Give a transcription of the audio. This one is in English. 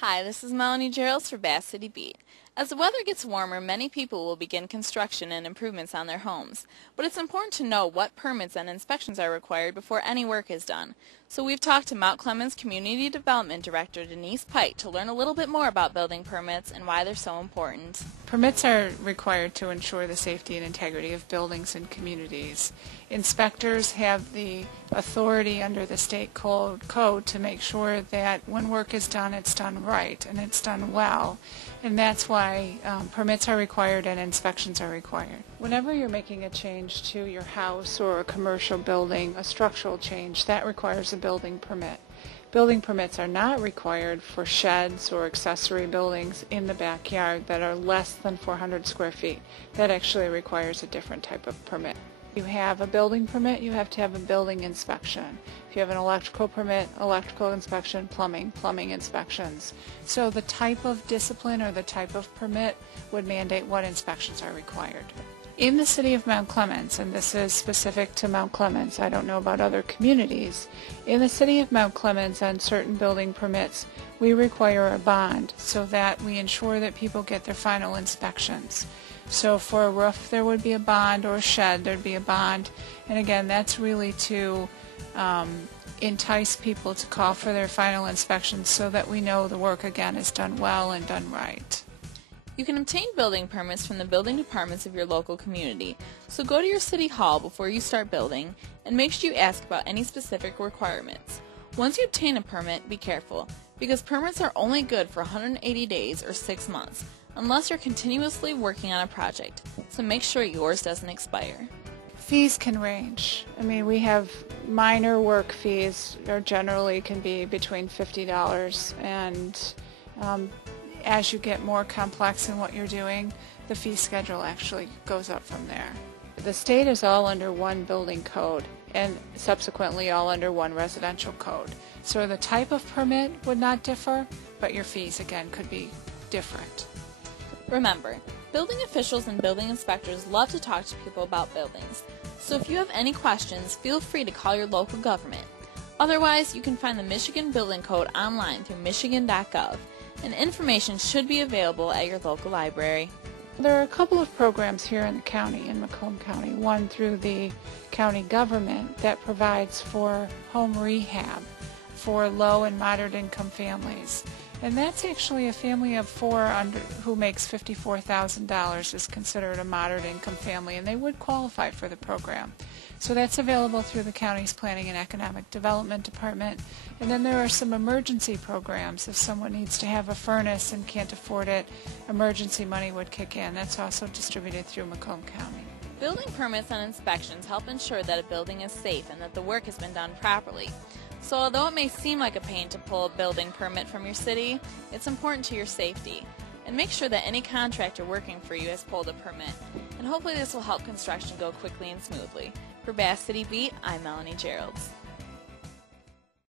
Hi, this is Melanie Geralds for Bass City Beat. As the weather gets warmer, many people will begin construction and improvements on their homes, but it's important to know what permits and inspections are required before any work is done. So we've talked to Mount Clemens Community Development Director Denise Pike to learn a little bit more about building permits and why they're so important. Permits are required to ensure the safety and integrity of buildings and communities. Inspectors have the authority under the state code to make sure that when work is done, it's done right and it's done well. And that's why permits are required and inspections are required. Whenever you're making a change to your house or a commercial building, a structural change, that requires a building permit. Building permits are not required for sheds or accessory buildings in the backyard that are less than 400 square feet. That actually requires a different type of permit. If you have a building permit, you have to have a building inspection. If you have an electrical permit, electrical inspection, plumbing inspections. So the type of discipline or the type of permit would mandate what inspections are required. In the city of Mount Clemens, and this is specific to Mount Clemens, I don't know about other communities, in the city of Mount Clemens on certain building permits, we require a bond so that we ensure that people get their final inspections. So for a roof there would be a bond, or a shed there'd be a bond, and again that's really to entice people to call for their final inspections so that we know the work again is done well and done right. You can obtain building permits from the building departments of your local community, so go to your city hall before you start building and make sure you ask about any specific requirements. Once you obtain a permit, be careful, because permits are only good for 180 days or 6 months, unless you're continuously working on a project, so make sure yours doesn't expire. Fees can range. I mean, we have minor work fees, or generally can be between $50 and as you get more complex in what you're doing, the fee schedule actually goes up from there. The state is all under one building code and subsequently all under one residential code. So the type of permit would not differ, but your fees again could be different. Remember, building officials and building inspectors love to talk to people about buildings, so if you have any questions, feel free to call your local government. Otherwise, you can find the Michigan Building Code online through michigan.gov, and information should be available at your local library. There are a couple of programs here in the county, in Macomb County, one through the county government that provides for home rehab for low and moderate income families. And that's actually a family of four who makes $54,000 is considered a moderate income family, and they would qualify for the program. So that's available through the county's Planning and Economic Development Department. And then there are some emergency programs. If someone needs to have a furnace and can't afford it, emergency money would kick in. That's also distributed through Macomb County. Building permits and inspections help ensure that a building is safe and that the work has been done properly. So although it may seem like a pain to pull a building permit from your city, it's important to your safety. And make sure that any contractor working for you has pulled a permit. And hopefully this will help construction go quickly and smoothly. For Bass City Beat, I'm Melanie Geralds.